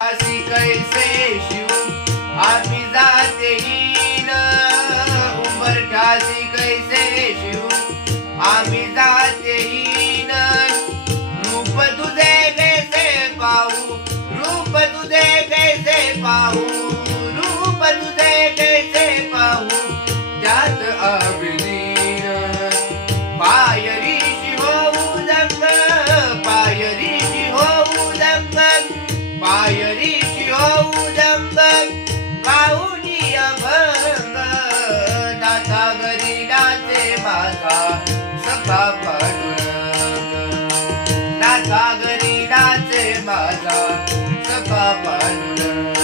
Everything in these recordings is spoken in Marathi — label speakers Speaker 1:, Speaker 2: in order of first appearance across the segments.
Speaker 1: अशी कैसे शिव? आम्ही जाते हीन। उंबरठासी कैसे शिव? आम्ही जाते हीन। रूप तुझे कैसे पाहू? रूप तुझे कैसे पाहू? रूप तुझे कैसे पाहू? त्यात अभिलीन पायरी शिव उदंग पायरी शिव उदंग पाय माझा सखा पांडुरंग नाथा घरी डाचे माझा सखा पांडुरंग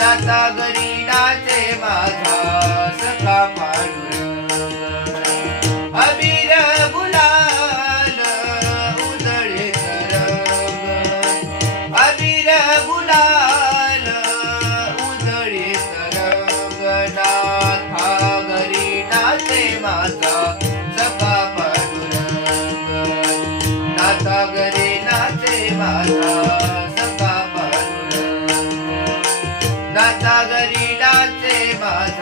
Speaker 1: नाथा घरी डाचे माझा सखा पांडुरंग सागरे नाचे माझा सका पाहुर नाचा घरी नाचे माझा